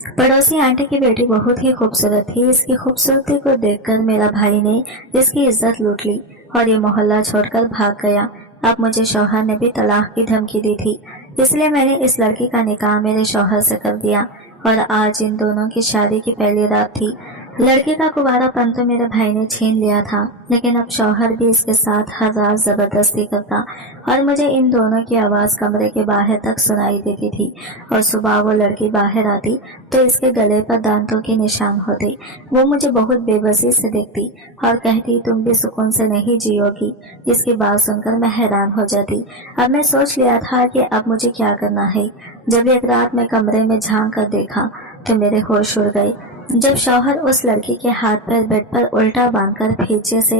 पड़ोसी आंटी की बेटी बहुत ही खूबसूरत थी। इसकी खूबसूरती को देखकर मेरा भाई ने इसकी इज्जत लूट ली और ये मोहल्ला छोड़कर भाग गया। अब मुझे शौहर ने भी तलाक की धमकी दी थी, इसलिए मैंने इस लड़की का निकाह मेरे शौहर से कर दिया और आज इन दोनों की शादी की पहली रात थी। लड़की का कुंवारापन तो मेरे भाई ने छीन लिया था, लेकिन अब शौहर भी इसके साथ हर रात जबरदस्ती करता और मुझे इन दोनों की आवाज़ कमरे के बाहर तक सुनाई देती थी। और सुबह वो लड़की बाहर आती तो इसके गले पर दांतों के निशान होते। वो मुझे बहुत बेबसी से देखती और कहती, तुम भी सुकून से नहीं जियोगी। इसकी बात सुनकर मैं हैरान हो जाती। अब मैं सोच लिया था कि अब मुझे क्या करना है। जब एक रात मैं कमरे में झांक कर देखा तो मेरे होश उड़ गए, जब शौहर उस लड़की के हाथ पर बेड पर उल्टा बांधकर पीछे से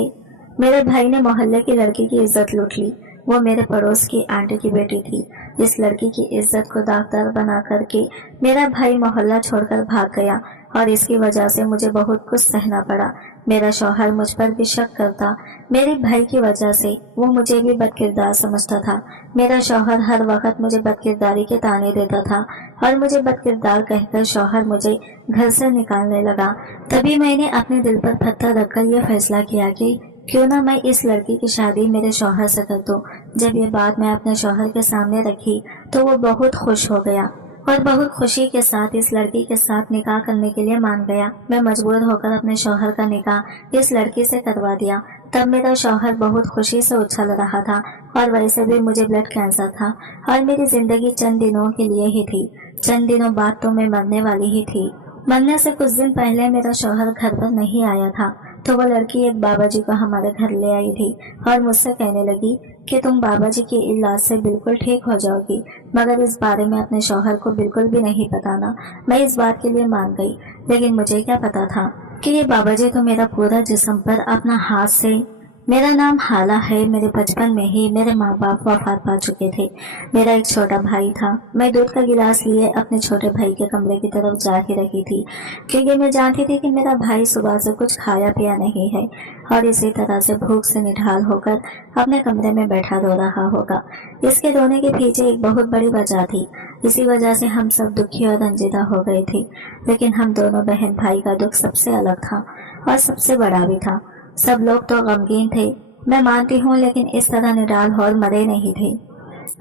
मेरे भाई ने मोहल्ले की लड़की की इज्जत लूट ली। वो मेरे पड़ोस की आंटी की बेटी थी। इस लड़की की इज्जत को दागदार बना करके मेरा भाई मोहल्ला छोड़कर भाग गया और इसकी वजह से मुझे बहुत कुछ सहना पड़ा। मेरा शौहर मुझ पर भी शक करता। मेरे भाई की वजह से वो मुझे भी बदकिरदार समझता था। मेरा शौहर हर वक्त मुझे बदकिरदारी के ताने देता था और मुझे बदकिरदार कहकर शौहर मुझे घर से निकालने लगा। तभी मैंने अपने दिल पर पत्थर रखकर यह फैसला किया कि क्यों ना मैं इस लड़की की शादी मेरे शौहर से कर दूं। जब ये बात मैं अपने शौहर के सामने रखी तो वो बहुत खुश हो गया और बहुत खुशी के साथ इस लड़की के साथ निकाह करने के लिए मान गया। मैं मजबूर होकर अपने शौहर का निकाह इस लड़की से करवा दिया। तब मेरा शौहर बहुत खुशी से उछल रहा था और वैसे भी मुझे ब्लड कैंसर था और मेरी जिंदगी चंद दिनों के लिए ही थी। चंद दिनों बाद तो मैं मरने वाली ही थी। मरने से कुछ दिन पहले मेरा शौहर घर पर नहीं आया था तो वो लड़की एक बाबा जी को हमारे घर ले आई थी और मुझसे कहने लगी कि तुम बाबा जी के इलाज से बिल्कुल ठीक हो जाओगी, मगर इस बारे में अपने शौहर को बिल्कुल भी नहीं बताना। मैं इस बात के लिए मान गई, लेकिन मुझे क्या पता था कि ये बाबा जी तो मेरा पूरा जिस्म पर अपना हाथ से। मेरा नाम हाला है। मेरे बचपन में ही मेरे माँ बाप वफात पा चुके थे। मेरा एक छोटा भाई था। मैं दूध का गिलास लिए अपने छोटे भाई के कमरे की तरफ जा ही रही थी, क्योंकि मैं जानती थी कि मेरा भाई सुबह से कुछ खाया पिया नहीं है और इसी तरह से भूख से निढाल होकर अपने कमरे में बैठा रो रहा होगा। इसके रोने के पीछे एक बहुत बड़ी वजह थी। इसी वजह से हम सब दुखी और रंजीदा हो गए थे। लेकिन हम दोनों बहन भाई का दुख सबसे अलग था और सबसे बड़ा भी था। सब लोग तो गमगीन थे, मैं मानती हूँ, लेकिन इस तरह निडाल और मरे नहीं थे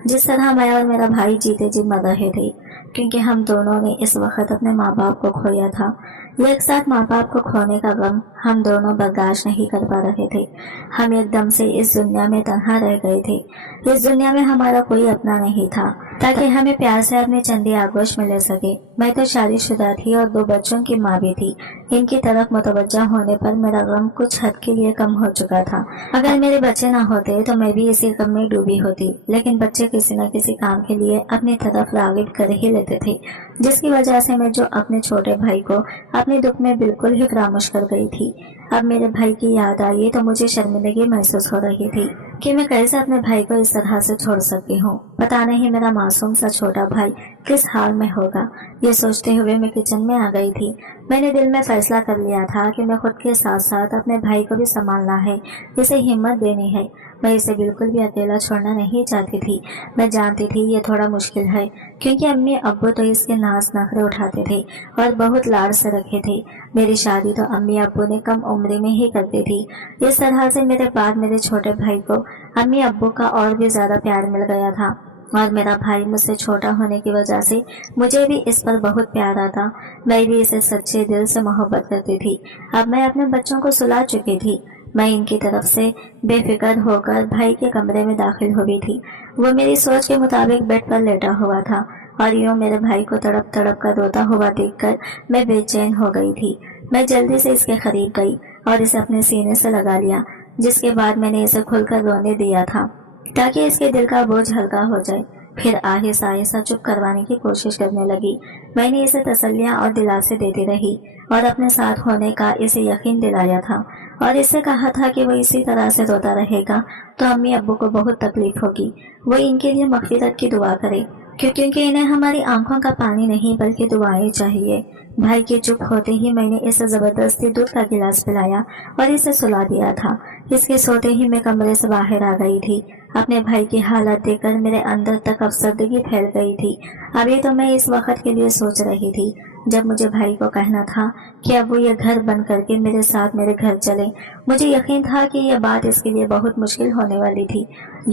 जिस तरह मैं और मेरा भाई जीते जी मर रहे थे, क्योंकि हम दोनों ने इस वक्त अपने माँ बाप को खोया था। एक साथ माँ बाप को खोने का गम हम दोनों बर्दाश्त नहीं कर पा रहे थे। हम एकदम से इस दुनिया में तन्हा रह गए थे। इस दुनिया में हमारा कोई अपना नहीं था ताकि हमें प्यार से अपने चंदे आगोश में ले सके। मैं तो शादीशुदा थी और 2 बच्चों की माँ भी थी। इनकी तरफ मुतवज्जा होने पर मेरा गम कुछ हद के लिए कम हो चुका था। अगर मेरे बच्चे ना होते तो मैं भी इसी गम में डूबी होती, लेकिन बच्चे किसी न किसी काम के लिए अपनी तरफ रागिब कर ही लेते थे, जिसकी वजह से मैं जो अपने छोटे भाई को अपने दुख में बिल्कुल ही फरामोश कर गई थी। अब मेरे भाई की याद आई तो मुझे शर्मिंदगी महसूस हो रही थी कि मैं कैसे अपने भाई को इस तरह से छोड़ सकती हूँ। पता नहीं मेरा मासूम सा छोटा भाई किस हाल में होगा। ये सोचते हुए मैं किचन में आ गई थी। मैंने दिल में फैसला कर लिया था कि मैं खुद के साथ साथ अपने भाई को भी संभालना है, इसे हिम्मत देनी है। मैं इसे बिल्कुल भी अकेला छोड़ना नहीं चाहती थी। मैं जानती थी ये थोड़ा मुश्किल है, क्योंकि अम्मी अब्बू तो इसके नाज नखरे उठाते थे और बहुत लाड़ से रखे थे। मेरी शादी तो अम्मी अब्बू ने कम उम्र में ही कर दी थी। इस तरह से मेरे बाद मेरे छोटे भाई को अम्मी अब्बू का और भी ज्यादा प्यार मिल गया था और मेरा भाई मुझसे छोटा होने की वजह से मुझे भी इस पर बहुत प्यार आता। मैं भी इसे सच्चे दिल से मोहब्बत करती थी। अब मैं अपने बच्चों को सुला चुकी थी। मैं इनकी तरफ से बेफिक्र होकर भाई के कमरे में दाखिल हो गई थी। वो मेरी सोच के मुताबिक बेड पर लेटा हुआ था और यूं मेरे भाई को तड़प तड़प कर रोता हुआ देखकर मैं बेचैन हो गई थी। मैं जल्दी से इसके करीब गई और इसे अपने सीने से लगा लिया, जिसके बाद मैंने इसे खुलकर रोने दिया था ताकि इसके दिल का बोझ हल्का हो जाए। फिर आहिस्ता आहिस्ता चुप करवाने की कोशिश करने लगी। मैंने इसे तसल्लियां और दिलासे देती रही और अपने साथ होने का इसे यकीन दिलाया था और इससे कहा था कि वो इसी तरह से रोता रहेगा तो अम्मी अब्बू को बहुत तकलीफ होगी। वो इनके लिए मग़फ़िरत की दुआ करे, क्योंकि इन्हें हमारी आंखों का पानी नहीं बल्कि दुआएं चाहिए। भाई के चुप होते ही मैंने इसे जबरदस्ती दूध का गिलास पिलाया और इसे सुला दिया था। इसके सोते ही मैं कमरे से बाहर आ गई थी। अपने भाई की हालत देखकर मेरे अंदर तक अफसरदगी फैल गई थी। अभी तो मैं इस वक्त के लिए सोच रही थी جب مجھے بھائی کو کہنا تھا کہ اب وہ یہ گھر بند کر کے میرے ساتھ میرے گھر چلے، مجھے یقین تھا کہ یہ بات اس کے لیے بہت مشکل ہونے والی تھی۔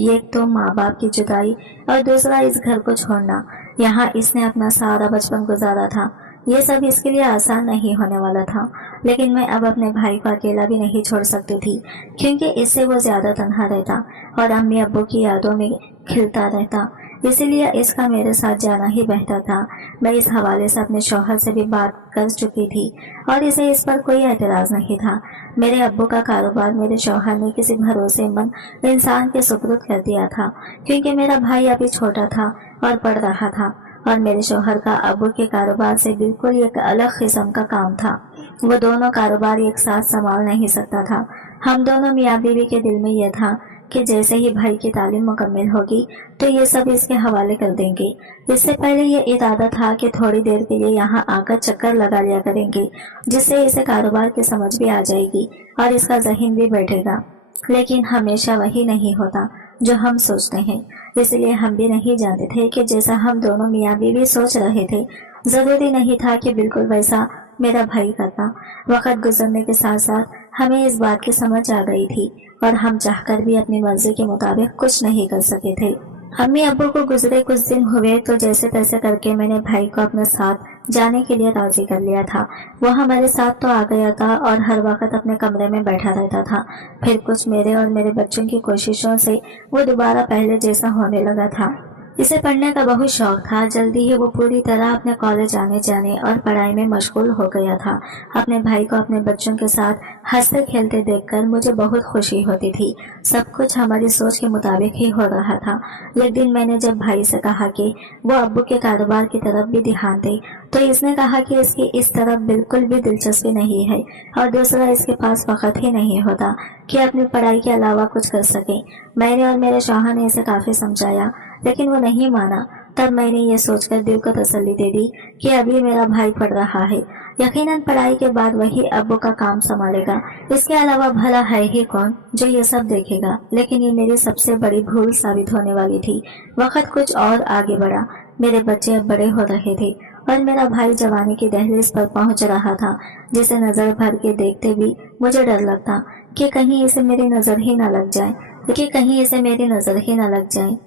ایک تو ماں باپ کی جدائی اور دوسرا اس گھر کو چھوڑنا۔ یہاں اس نے اپنا سارا بچپن گزارا تھا، یہ سب اس کے لیے آسان نہیں ہونے والا تھا۔ لیکن میں اب اپنے بھائی کو اکیلا بھی نہیں چھوڑ سکتی تھی، کیونکہ اس سے وہ زیادہ تنہا رہتا اور امی ابو کی یادوں میں کھلتا رہتا۔ اسی لیے اس کا میرے ساتھ جانا ہی بہتر تھا۔ میں اس حوالے سے اپنے شوہر سے بھی بات کر چکی تھی اور اسے اس پر کوئی اعتراض نہیں تھا۔ میرے ابو کا کاروبار میرے شوہر نے کسی بھروسے مند انسان کے سپرد کر دیا تھا، کیونکہ میرا بھائی ابھی چھوٹا تھا اور پڑھ رہا تھا، اور میرے شوہر کا ابو کے کاروبار سے بالکل ایک الگ قسم کا کام تھا۔ وہ دونوں کاروبار ایک ساتھ سنبھال نہیں سکتا تھا۔ ہم دونوں میاں بیوی کے دل میں یہ تھا کہ جیسے ہی بھائی کی تعلیم مکمل ہوگی تو یہ سب اس کے حوالے کر دیں گے۔ اس سے پہلے یہ ارادہ تھا کہ تھوڑی دیر کے لیے یہاں آ کر چکر لگا لیا کریں گے، جس سے اسے کاروبار کی سمجھ بھی آ جائے گی اور اس کا ذہن بھی بیٹھے گا۔ لیکن ہمیشہ وہی نہیں ہوتا جو ہم سوچتے ہیں، اس لیے ہم بھی نہیں جانتے تھے کہ جیسا ہم دونوں میاں بیوی سوچ رہے تھے ضروری نہیں تھا کہ بالکل ویسا میرا بھائی کرتا۔ وقت گزرنے کے ساتھ ساتھ ہمیں اس بات کی سمجھ آ گئی تھی اور ہم چاہ کر بھی اپنی مرضی کے مطابق کچھ نہیں کر سکے تھے۔ امی ابو کو گزرے کچھ دن ہوئے تو جیسے تیسے کر کے میں نے بھائی کو اپنے ساتھ جانے کے لیے راضی کر لیا تھا۔ وہ ہمارے ساتھ تو آ گیا تھا اور ہر وقت اپنے کمرے میں بیٹھا رہتا تھا۔ پھر کچھ میرے اور میرے بچوں کی کوششوں سے وہ دوبارہ پہلے جیسا ہونے لگا تھا۔ اسے پڑھنے کا بہت شوق تھا۔ جلدی ہی وہ پوری طرح اپنے کالج آنے جانے اور پڑھائی میں مشغول ہو گیا تھا۔ اپنے بھائی کو اپنے بچوں کے ساتھ ہنستے کھیلتے دیکھ کر مجھے بہت خوشی ہوتی تھی۔ سب کچھ ہماری سوچ کے مطابق ہی ہو رہا تھا۔ ایک دن میں نے جب بھائی سے کہا کہ وہ ابو کے کاروبار کی طرف بھی دھیان دے تو اس نے کہا کہ اس کی اس طرف بالکل بھی دلچسپی نہیں ہے، اور دوسرا اس کے پاس وقت ہی نہیں ہوتا کہ اپنی پڑھائی کے علاوہ کچھ کر سکے۔ میں نے اور میرے شوہر نے اسے کافی سمجھایا لیکن وہ نہیں مانا۔ تب میں نے یہ سوچ کر دل کو تسلی دے دی کہ ابھی میرا بھائی پڑھ رہا ہے، یقیناً پڑھائی کے بعد وہی ابو کا کام سنبھالے گا۔ اس کے علاوہ بھلا ہے ہی کون جو یہ سب دیکھے گا۔ لیکن یہ میری سب سے بڑی بھول ثابت ہونے والی تھی۔ وقت کچھ اور آگے بڑھا۔ میرے بچے اب بڑے ہو رہے تھے اور میرا بھائی جوانی کی دہلیز پر پہنچ رہا تھا، جسے نظر بھر کے دیکھتے بھی مجھے ڈر لگتا کہ کہیں اسے میری نظر ہی نہ لگ جائے۔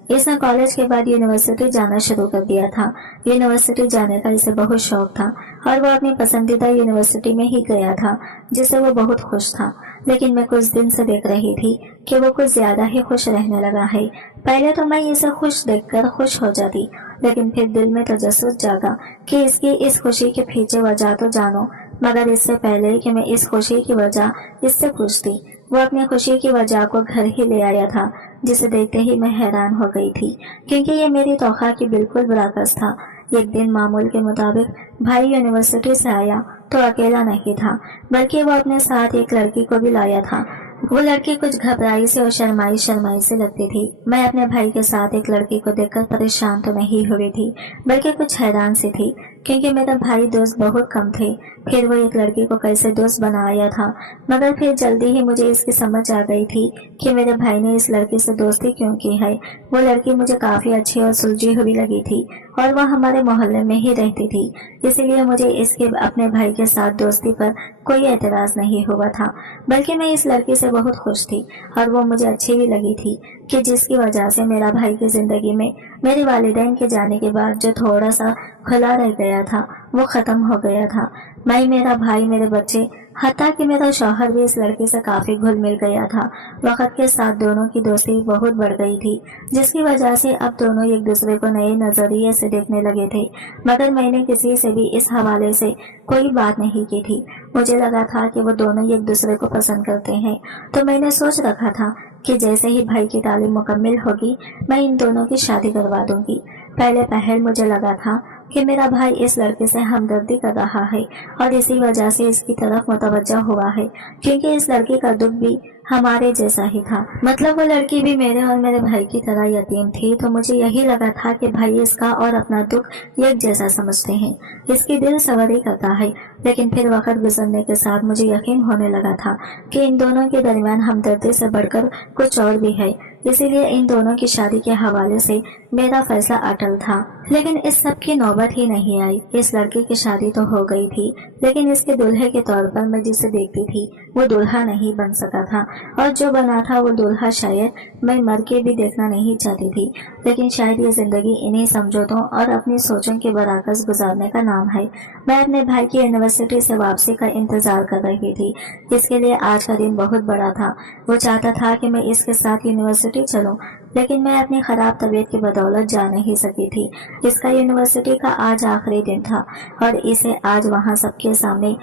اس نے کالج کے بعد یونیورسٹی جانا شروع کر دیا تھا۔ یونیورسٹی جانے کا اسے بہت شوق تھا اور وہ اپنی پسندیدہ یونیورسٹی میں ہی گیا تھا، جس سے وہ بہت خوش تھا۔ لیکن میں کچھ دن سے دیکھ رہی تھی کہ وہ کچھ زیادہ ہی خوش رہنے لگا ہے۔ پہلے تو میں اسے خوش دیکھ کر خوش ہو جاتی، لیکن پھر دل میں تجسس جاگا کہ اس کی اس خوشی کے پیچھے وجہ تو جانو۔ مگر اس سے پہلے کہ میں اس خوشی کی وجہ اس سے پوچھتی، وہ اپنی خوشی کی وجہ کو گھر ہی لے آیا تھا، جسے دیکھتے ہی میں حیران ہو گئی تھی، کیونکہ یہ میری توقع کی بالکل برعکس تھا۔ ایک دن معمول کے مطابق بھائی یونیورسٹی سے آیا تو اکیلا نہیں تھا، بلکہ وہ اپنے ساتھ ایک لڑکی کو بھی لایا تھا۔ وہ لڑکی کچھ گھبرائی سے اور شرمائی سے لگتی تھی۔ میں اپنے بھائی کے ساتھ ایک لڑکی کو دیکھ کر پریشان تو نہیں ہوئی تھی، بلکہ کچھ حیران سی تھی، کیونکہ میرا بھائی دوست بہت کم تھے۔ پھر وہ ایک لڑکی کو کیسے دوست بنایا تھا، مگر پھر جلدی ہی مجھے اس کی سمجھ آ گئی تھی کہ میرے بھائی نے اس لڑکی سے دوستی کیوں کی ہے۔ وہ لڑکی مجھے کافی اچھی اور سلجھی ہوئی لگی تھی اور وہ ہمارے محلے میں ہی رہتی تھی، اسی لیے مجھے اس کے اپنے بھائی کے ساتھ دوستی پر کوئی اعتراض نہیں ہوا تھا، بلکہ میں اس لڑکی سے بہت خوش تھی اور وہ مجھے اچھی بھی لگی تھی، کہ جس کی وجہ سے میرا بھائی کی زندگی میں میرے والدین کے جانے کے بعد جو تھوڑا سا کھلا رہ گیا تھا وہ ختم ہو گیا تھا۔ میں، میرا بھائی، میرے بچے، حتیٰ کہ میرا شوہر بھی اس لڑکی سے کافی گھل مل گیا تھا۔ وقت کے ساتھ دونوں کی دوستی بہت بڑھ گئی تھی، جس کی وجہ سے اب دونوں ایک دوسرے کو نئے نظریے سے دیکھنے لگے تھے، مگر میں نے کسی سے بھی اس حوالے سے کوئی بات نہیں کی تھی۔ مجھے لگا تھا کہ وہ دونوں ایک دوسرے کو پسند کرتے ہیں، تو میں نے سوچ رکھا تھا کہ جیسے ہی بھائی کی تعلیم مکمل ہوگی میں ان دونوں کی شادی کروا دوں گی۔ پہلے پہل مجھے لگا تھا کہ میرا بھائی اس لڑکے سے ہمدردی کر رہا ہے اور اسی وجہ سے اس کی طرف متوجہ ہوا ہے، کیونکہ اس لڑکی کا دکھ بھی ہمارے جیسا ہی تھا، مطلب وہ لڑکی بھی میرے اور میرے بھائی کی طرح یتیم تھی، تو مجھے یہی لگا تھا کہ بھائی اس کا اور اپنا دکھ ایک جیسا سمجھتے ہیں، اس کی دل سوری کرتا ہے۔ لیکن پھر وقت گزرنے کے ساتھ مجھے یقین ہونے لگا تھا کہ ان دونوں کے درمیان ہمدردی سے بڑھ کر کچھ اور بھی ہے، اسی لیے ان دونوں کی شادی کے حوالے سے मेरा फैसला अटल था। लेकिन इस सब की नौबत ही नहीं आई। इस लड़की की शादी तो हो गई थी, लेकिन इसके दूल्हे के तौर पर मैं जिसे देखती थी वो दूल्हा नहीं बन सका था, और जो बना था वो दूल्हा शायद मैं मर के भी देखना नहीं चाहती थी। लेकिन शायद ये जिंदगी इन्हीं समझौतों और अपनी सोचों के बरअक्स गुजारने का नाम है। मैं अपने भाई की यूनिवर्सिटी से वापसी का इंतजार कर रही थी। इसके लिए आज का दिन बहुत बड़ा था। वो चाहता था कि मैं इसके साथ यूनिवर्सिटी चलूं, लेकिन मैं अपनी खराब तबीयत की बदौलत जा नहीं सकी थी। इसका यूनिवर्सिटी का आज आखिरी दिन था और इसे आज वहां सबके सामने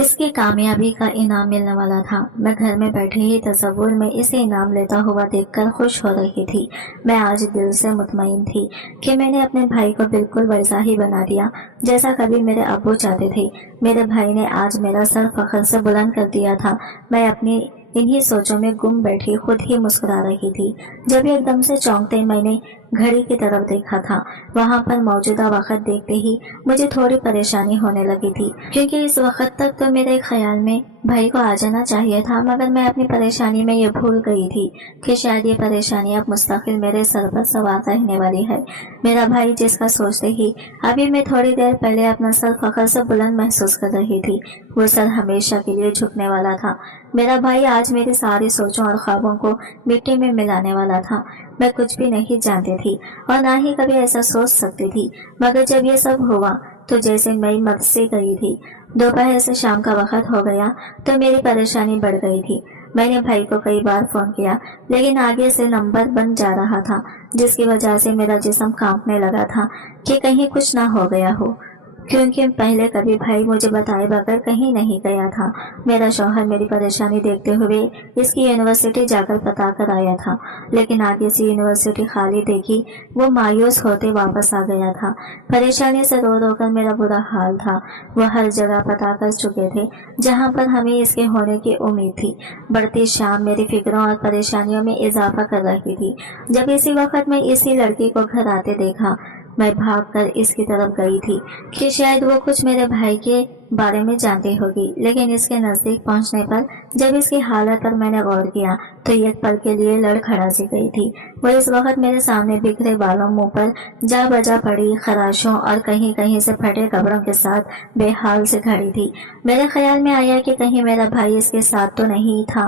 इसकी कामयाबी का इनाम मिलने वाला था। मैं घर में बैठे ही तस्वुर में इसे इनाम लेता हुआ देखकर खुश हो रही थी। मैं आज दिल से मुतमईन थी कि मैंने अपने भाई को बिल्कुल वैसा ही बना दिया जैसा कभी मेरे अब्बू चाहते थे। मेरे भाई ने आज मेरा सर फख्र से बुलंद कर दिया था। मैं अपनी इन्हीं सोचों में गुम बैठी खुद ही मुस्कुरा रही थी जब एकदम से चौंकते मैंने घड़ी की तरफ देखा था। वहां पर मौजूदा वक्त देखते ही मुझे थोड़ी परेशानी होने लगी थी, क्योंकि इस वक्त तक तो मेरे ख्याल में भाई को आ जाना चाहिए था, मगर मैं अपनी परेशानी में ये भूल गई थी कि शायद ये परेशानी अब मुस्तकिल मेरे सर पर सवार रहने वाली है। मेरा भाई जिसका सोचते ही अभी मैं थोड़ी देर पहले अपना सर फख्र से बुलंद महसूस कर रही थी, वो सर हमेशा के लिए झुकने वाला था। मेरा भाई आज मेरी सारी सोचों और ख्वाबों को मिट्टी में मिलाने वाला था। मैं कुछ भी नहीं जानती थी और ना ही कभी ऐसा सोच सकती थी, मगर जब ये सब हुआ तो जैसे मैं मर से गई थी। दोपहर से शाम का वक्त हो गया तो मेरी परेशानी बढ़ गई थी। मैंने भाई को कई बार फोन किया, लेकिन आगे से नंबर बंद जा रहा था, जिसकी वजह से मेरा जिस्म कांपने लगा था कि कहीं कुछ ना हो गया हो, क्योंकि पहले कभी भाई मुझे बताए बगैर कहीं नहीं गया था। मेरा शौहर मेरी परेशानी देखते हुए इसकी यूनिवर्सिटी जाकर पता कर आया था, लेकिन आगे से यूनिवर्सिटी खाली देखी वो मायूस होते वापस आ गया था। परेशानी से रो रो कर मेरा बुरा हाल था। वो हर जगह पता कर चुके थे जहां पर हमें इसके होने की उम्मीद थी। बढ़ती शाम मेरी फिक्रों और परेशानियों में इजाफा कर रही थी। जब इसी वक्त मैं इसी लड़की को घर आते देखा, मैं भागकर इसकी तरफ गई थी कि शायद वो कुछ मेरे भाई के बारे में जानती होगी, लेकिन इसके नजदीक पहुंचने पर जब इसकी हालत पर मैंने गौर किया तो एक पल के लिए लड़खड़ा सी गई थी। वो इस वक्त मेरे सामने बिखरे बालों, मुंह पर जा बजा पड़ी खराशों और कहीं कहीं से फटे कपड़ों के साथ बेहाल से खड़ी थी। मेरे ख्याल में आया कि कहीं मेरा भाई इसके साथ तो नहीं था।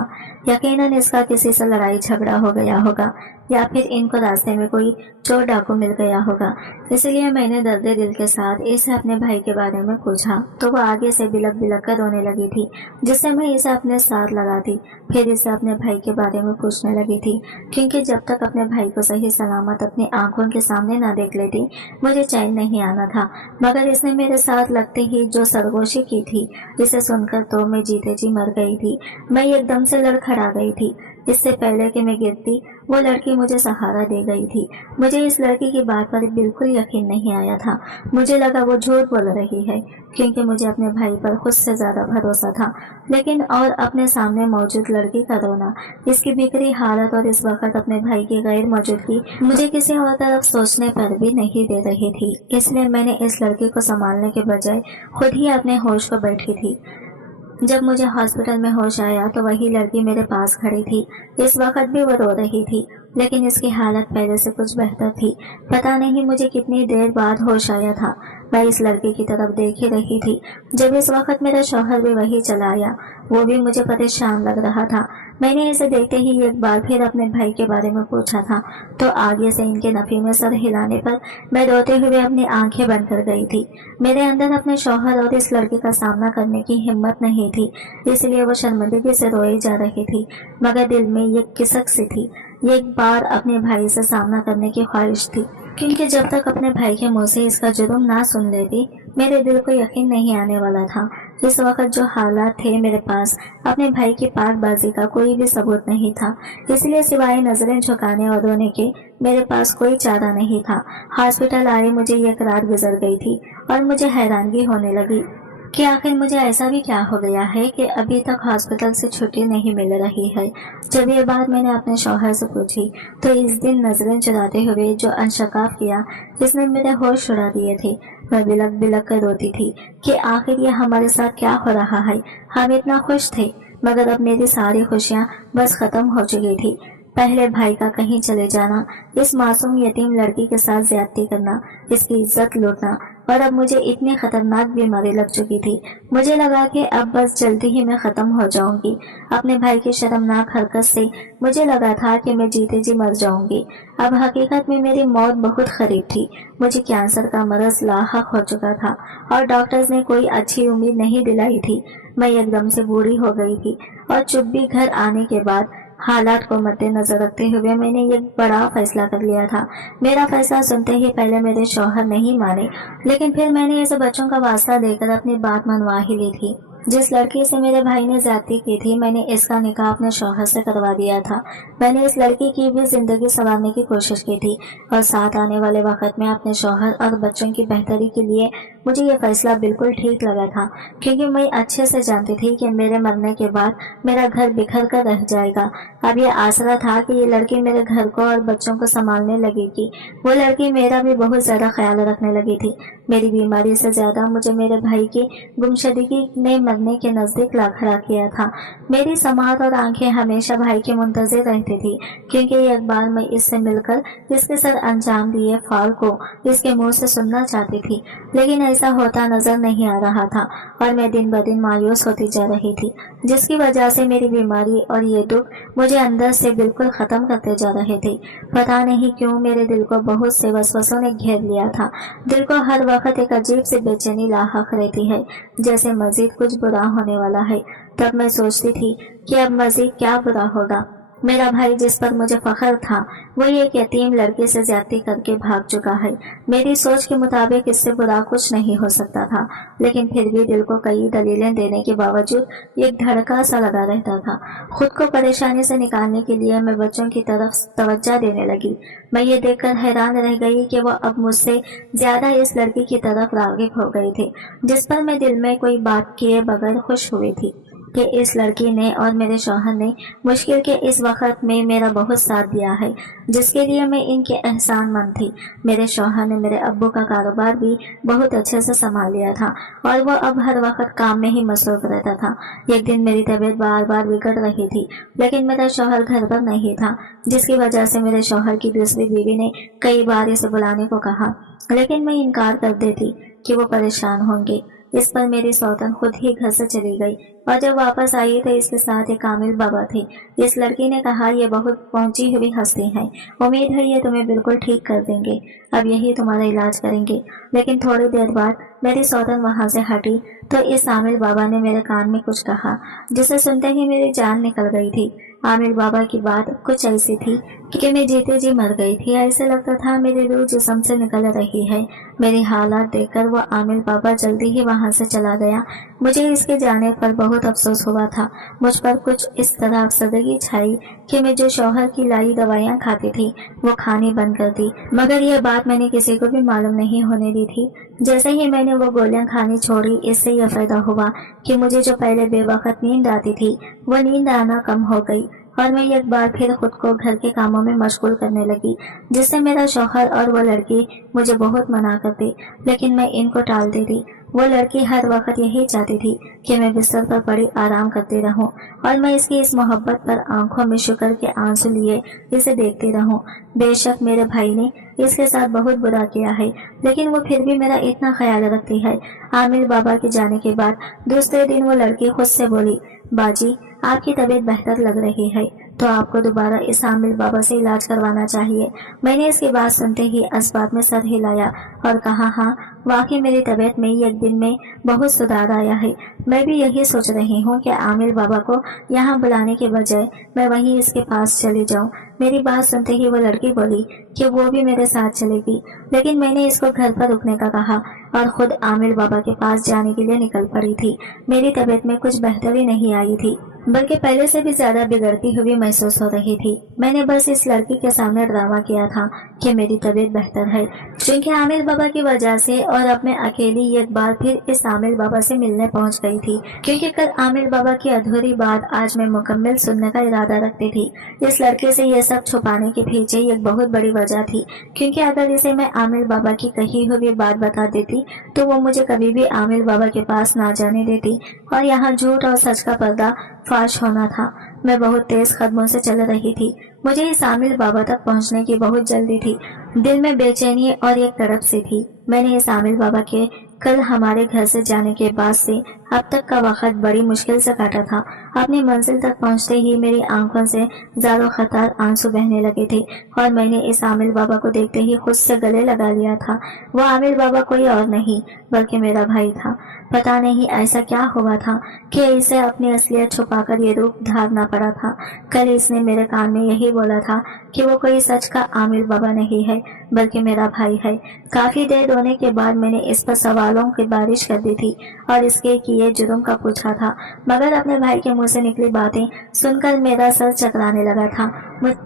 यकीनन इसका किसी से लड़ाई झगड़ा हो गया होगा या फिर इनको रास्ते में कोई चोर डाकू मिल गया होगा। इसलिए मैंने दर्द दिल के साथ इसे अपने भाई के बारे में पूछा तो वो आगे से बिलक बिलक कर रोने लगी थी, जिससे मैं इसे अपने साथ लगा दी। फिर इसे अपने भाई के बारे में पूछने लगी थी, क्योंकि जब तक अपने भाई को सही सलामत अपनी आंखों के सामने ना देख लेती मुझे चैन नहीं आना था। मगर इसने मेरे साथ लगते ही जो सरगोशी की थी, इसे सुनकर तो मैं जीते जी मर गई थी। मैं एकदम से लड़खड़ा गई थी। इससे पहले कि मैं गिरती वो लड़की मुझे सहारा दे गई थी। मुझे इस लड़की की बात पर बिल्कुल यकीन नहीं आया था। मुझे लगा वो झूठ बोल रही है, क्योंकि मुझे अपने भाई पर खुद से ज्यादा भरोसा था। लेकिन और अपने सामने मौजूद लड़की का रोना, इसकी बिखरी हालत और इस वक्त अपने भाई की गैर मौजूदगी मुझे किसी और तरफ सोचने पर भी नहीं दे रही थी। इसलिए मैंने इस लड़की को संभालने के बजाय खुद ही अपने होश को बैठी थी। जब मुझे हॉस्पिटल में होश आया तो वही लड़की मेरे पास खड़ी थी। इस वक्त भी वो रो रही थी, लेकिन इसकी हालत पहले से कुछ बेहतर थी। पता नहीं मुझे कितनी देर बाद होश आया था। मैं इस लड़की की तरफ देख ही रही थी जब इस वक्त मेरा शौहर भी वही चला आया। वो भी मुझे परेशान लग रहा था। मैंने इसे देखते ही एक बार फिर अपने भाई के बारे में पूछा था तो आगे से इनके नफी में सर हिलाने पर मैं रोते हुए अपनी आंखें बंद कर गई थी। मेरे अंदर अपने शौहर और इस लड़के का सामना करने की हिम्मत नहीं थी, इसलिए वो शर्मिंदगी से रोई जा रही थी, मगर दिल में ये किसक सी थी। एक बार अपने भाई से सामना करने की ख्वाहिश थी, क्योंकि जब तक अपने भाई के मुंह से इसका जुर्म ना सुन लेती मेरे दिल को यकीन नहीं आने वाला था। इस वक्त जो हालात थे मेरे पास अपने भाई की पाकबाजी का कोई भी सबूत नहीं था, इसलिए सिवाय नजरें झुकाने और रोने के मेरे पास कोई चारा नहीं था। हॉस्पिटल आए मुझे एक रात गुजर गई थी और मुझे हैरानगी होने लगी कि आखिर मुझे ऐसा भी क्या हो गया है कि अभी तक हॉस्पिटल से छुट्टी नहीं मिल रही है। जब ये बात मैंने अपने शौहर से पूछी तो इस दिन नजरें चुराते हुए जो अंशकाफ किया इसने मेरे होश उड़ा दिए थे। मैं बिलक बिलक कर रोती थी कि आखिर ये हमारे साथ क्या हो रहा है। हम इतना खुश थे, मगर अब मेरी सारी खुशियाँ बस खत्म हो चुकी थी। पहले भाई का कहीं चले जाना, इस मासूम यतीम लड़की के साथ ज्यादती करना, इसकी इज्जत लूटना, और अब मुझे इतनी खतरनाक बीमारी लग चुकी थी। मुझे लगा कि अब बस जल्दी ही मैं खत्म हो जाऊंगी। अपने भाई की शर्मनाक हरकत से मुझे लगा था कि मैं जीते जी मर जाऊंगी। अब हकीकत में मेरी मौत बहुत करीब थी। मुझे कैंसर का मरज लाहक हो चुका था और डॉक्टर्स ने कोई अच्छी उम्मीद नहीं दिलाई थी। मैं एकदम से बूढ़ी हो गई थी और चुप भी घर आने के बाद हालात को मद्देनजर रखते हुए मैंने एक बड़ा फैसला कर लिया था। मेरा फैसला सुनते ही पहले मेरे शौहर नहीं माने, लेकिन फिर मैंने ऐसे बच्चों का वास्ता देकर अपनी बात मनवा ही ली थी। जिस लड़की से मेरे भाई ने ज्यादती की थी, मैंने इसका निकाह अपने शौहर से करवा दिया था। मैंने इस लड़की की भी जिंदगी संवारने की कोशिश की थी और साथ आने वाले वक्त में अपने शौहर और बच्चों की बेहतरी के लिए मुझे ये फैसला बिल्कुल ठीक लगा था, क्योंकि मैं अच्छे से जानती थी कि मेरे मरने के बाद मेरा घर बिखर कर रह जाएगा। अब ये आसरा था कि ये लड़की मेरे घर को और बच्चों को संभालने लगेगी। वो लड़की मेरा भी बहुत ज्यादा ख्याल रखने लगी थी। मेरी बीमारी से ज्यादा मुझे मेरे भाई की गुमशुदगी ने मरने के नजदीक ला खड़ा किया था। मेरी समात और आंखें हमेशा भाई के मुंतजिर रहती थी, क्योंकि एक बार मैं इससे मिलकर इसके सर अंजाम दिए फाल को इसके मुंह से सुनना चाहती थी, लेकिन ऐसा होता नजर नहीं आ रहा था और मैं दिन ब दिन मायूस होती जा रही थी, जिसकी वजह से मेरी बीमारी और ये दुख मुझे अंदर से बिल्कुल खत्म करते जा रहे थे। पता नहीं क्यों मेरे दिल को बहुत से वसवसों ने घेर लिया था। दिल को हर वक्त एक अजीब सी बेचैनी लाहक रहती है, जैसे मजीद कुछ बुरा होने वाला है। तब मैं सोचती थी कि अब मजीद क्या बुरा होगा। मेरा भाई जिस पर मुझे फख्र था, वो एक यतीम लड़की से ज्यादती करके भाग चुका है। मेरी सोच के मुताबिक इससे बुरा कुछ नहीं हो सकता था, लेकिन फिर भी दिल को कई दलीलें देने के बावजूद एक धड़का सा लगा रहता था। खुद को परेशानी से निकालने के लिए मैं बच्चों की तरफ तवज्जो देने लगी। मैं ये देखकर हैरान रह गई कि वो अब मुझसे ज्यादा इस लड़की की तरफ राग़िब हो गए थे, जिस पर मैं दिल में कोई बात किए बगैर खुश हुई थी कि इस लड़की ने और मेरे शौहर ने मुश्किल के इस वक्त में मेरा बहुत साथ दिया है, जिसके लिए मैं इनके एहसानमंद थी। मेरे शौहर ने मेरे अब्बू का कारोबार भी बहुत अच्छे से संभाल लिया था और वो अब हर वक्त काम में ही मसरूफ रहता था। एक दिन मेरी तबीयत बार बार बिगड़ रही थी, लेकिन मेरा शौहर घर पर नहीं था, जिसकी वजह से मेरे शौहर की दूसरी बीवी ने कई बार इसे बुलाने को कहा, लेकिन मैं इनकार कर देती कि वो परेशान होंगे। इस पर मेरी सौतन खुद ही घर से चली गई और जब वापस आई तो इसके साथ एक कामिल बाबा थे। इस लड़की ने कहा, ये बहुत पहुंची हुई हस्ती है, उम्मीद है ये तुम्हें बिल्कुल ठीक कर देंगे, अब यही तुम्हारा इलाज करेंगे। लेकिन थोड़ी देर बाद मेरी सौतन वहां से हटी तो इस आमिल बाबा ने मेरे कान में कुछ कहा, जिसे सुनते ही मेरी जान निकल गई थी। आमिर बाबा की बात कुछ ऐसी थी कि मैं जीते जी मर गई थी। ऐसे लगता था मेरी रूह जिस्म से निकल रही है। मेरी हालात देखकर वो आमिर बाबा जल्दी ही वहां से चला गया। मुझे इसके जाने पर बहुत अफसोस हुआ था। मुझ पर कुछ इस तरह अफसरदगी छाई कि मैं जो शौहर की लाई दवाइयाँ खाती थी वो खानी बंद कर दी, मगर यह बात मैंने किसी को भी मालूम नहीं होने दी थी। जैसे ही मैंने वो गोलियां खानी छोड़ी, इससे यह फायदा हुआ कि मुझे जो पहले बेवक्त नींद आती थी वो नींद आना कम हो गई और मैं एक बार फिर खुद को घर के कामों में मशगूल करने लगी, जिससे मेरा शौहर और वो लड़की मुझे बहुत मना करती, लेकिन मैं इनको टाल देती। वो लड़की हर वक्त यही चाहती थी कि मैं बिस्तर पर पड़ी आराम करती रहूं और मैं इसकी इस मोहब्बत पर आंखों में शुक्र के आंसू लिए इसे देखती रहूं। बेशक मेरे भाई ने इसके साथ बहुत बुरा किया है, लेकिन वो फिर भी मेरा इतना ख्याल रखती है। आमिर बाबा के जाने के बाद दूसरे दिन वो लड़की खुद से बोली, बाजी आपकी तबीयत बेहतर लग रही है तो आपको दोबारा इस आमिर बाबा से इलाज करवाना चाहिए। मैंने इसकी बात सुनते ही अस्बाब में सर हिलाया और कहा, हाँ वाकई मेरी तबीयत में एक दिन में बहुत सुधार आया है। मैं भी यही सोच रही हूँ कि आमिर बाबा को यहाँ बुलाने के बजाय मैं वहीं इसके पास चली जाऊँ। मेरी बात सुनते ही वो लड़की बोली कि वो भी मेरे साथ चलेगी, लेकिन मैंने इसको घर पर रुकने का कहा और खुद आमिर बाबा के पास जाने के लिए निकल पड़ी थी। मेरी तबीयत में कुछ बेहतरी नहीं आई थी, बल्कि पहले से भी ज्यादा बिगड़ती हुई महसूस हो रही थी। मैंने बस इस लड़की के सामने ड्रामा किया था कि मेरी तबीयत बेहतर है, क्योंकि आमिर बाबा की वजह से, और अब मैं अकेली एक बार फिर इस आमिर बाबा से मिलने पहुंच गई थी, क्योंकि कल आमिर बाबा की अधूरी बात आज मैं मुकम्मल सुनने का इरादा रखती थी। इस लड़के से ये सब छुपाने के पीछे एक बहुत बड़ी वजह थी, क्योंकि अगर इसे मैं आमिर बाबा की कही हुई बात बता देती तो वो मुझे कभी भी आमिर बाबा के पास ना जाने देती और यहाँ झूठ और सच का पर्दा फाश होना था। मैं बहुत तेज कदमों से चल रही थी। मुझे इस आमिल बाबा तक पहुंचने की बहुत जल्दी थी। दिल में बेचैनी और एक तड़प सी थी। मैंने इस आमिल बाबा के कल हमारे घर से जाने के बाद से अब तक का वक्त बड़ी मुश्किल से काटा था। अपनी मंजिल तक पहुंचते ही मेरी आंखों से ज़ारो खतार आंसू बहने लगे थे और मैंने इस आमिल बाबा को देखते ही खुद से गले लगा लिया था। वो आमिल बाबा कोई और नहीं बल्कि मेरा भाई था। पता नहीं ऐसा क्या हुआ था कि इसे अपनी असलियत छुपाकर ये रूप धारना पड़ा था। कल इसने मेरे कान में यही बोला था कि वो कोई सच का आमिल बाबा नहीं है बल्कि मेरा भाई है। काफी देर रोने के बाद मैंने इस पर सवालों की बारिश कर दी थी और इसके किए जुर्म का पूछा था, मगर अपने भाई के मुंह से निकली बातें सुनकर मेरा सर चकराने लगा था।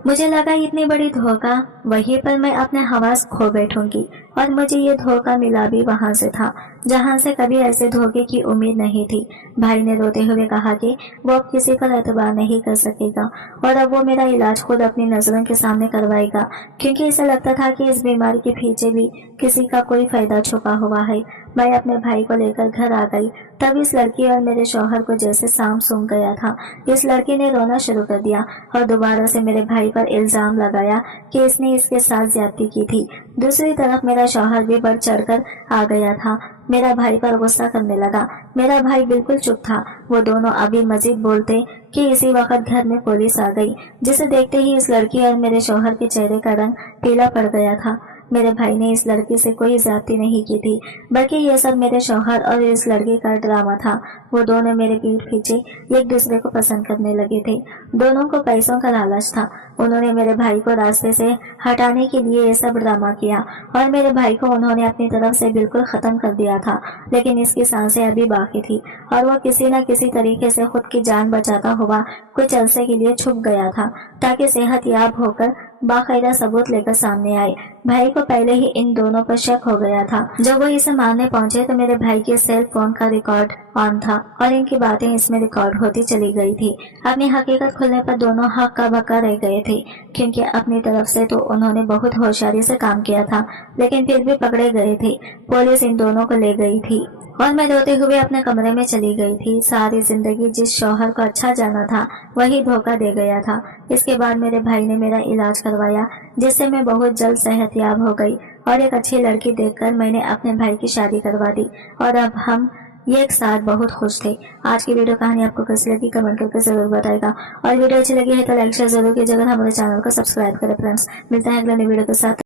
मुझे लगा इतनी बड़ी धोखा, वहीं पर मैं अपने हवास खो बैठूंगी और मुझे ये धोखा मिला भी वहां से था जहां से कभी ऐसे धोखे की उम्मीद नहीं थी। भाई ने रोते हुए कहा कि वो अब किसी पर एतबार नहीं कर सकेगा और अब वो मेरा इलाज खुद अपनी नजरों के सामने करवाएगा, क्योंकि इसे लगता था कि इस बीमारी के पीछे भी किसी का कोई फायदा छुपा हुआ है। मैं अपने भाई को लेकर घर आ गई। तब इस लड़की और मेरे शौहर को जैसे सांप सूंघ गया था। इस लड़की ने रोना शुरू कर दिया और दोबारा से मेरे भाई पर इल्जाम लगाया कि इसने इसके साथ ज्यादती की थी। दूसरी तरफ मेरा शौहर भी बढ़ चढ़कर आ गया था। मेरा भाई पर गुस्सा करने लगा। मेरा भाई बिल्कुल चुप था। वो दोनों अभी मजीद बोलते कि इसी वक्त घर में पुलिस आ गई, जिसे देखते ही इस लड़की और मेरे शौहर के चेहरे का रंग पीला पड़ गया था। मेरे भाई ने इस लड़की से कोई ज्यादती नहीं की थी, बल्कि ये सब मेरे शौहर और इस लड़के का ड्रामा था। वो दोनों मेरे पीठ पीछे एक दूसरे को पसंद करने लगे थे। दोनों को पैसों का लालच था। उन्होंने मेरे भाई को रास्ते से हटाने के लिए ये सब ड्रामा किया और मेरे भाई को उन्होंने अपनी तरफ से बिल्कुल खत्म कर दिया था। लेकिन इसकी सांसें अभी बाकी थी और वो किसी न किसी तरीके से खुद की जान बचाता हुआ कुछ अरसे के लिए छुप गया था, ताकि सेहत याब होकर बाकायदा सबूत लेकर सामने आए। भाई को पहले ही इन दोनों पर शक हो गया था। जब वो इसे मारने पहुंचे तो मेरे भाई के सेल फोन का रिकॉर्ड ऑन था और इनकी बातें इसमें रिकॉर्ड होती चली गई थी। अपनी हकीकत खुलने पर दोनों हक्का बक्का रह गए थे, क्योंकि अपनी तरफ से तो उन्होंने बहुत होशियारी से काम किया था, लेकिन फिर भी पकड़े गए थे। पुलिस इन दोनों को ले गई थी और मैं रोते हुए अपने कमरे में चली गई थी। सारी जिंदगी जिस शौहर को अच्छा जाना था वही धोखा दे गया था। इसके बाद मेरे भाई ने मेरा इलाज करवाया, जिससे मैं बहुत जल्द सेहतयाब हो गई और एक अच्छी लड़की देखकर मैंने अपने भाई की शादी करवा दी और अब हम एक साथ बहुत खुश थे। आज की वीडियो कहानी आपको कैसी लगी कमेंट करके जरूर बताएगा और वीडियो अच्छी लगी है तो लाइक शेयर जरूर कीजिएगा। हमारे चैनल को सब्सक्राइब करें फ्रेंड्स। मिलते हैं अगले वीडियो के साथ।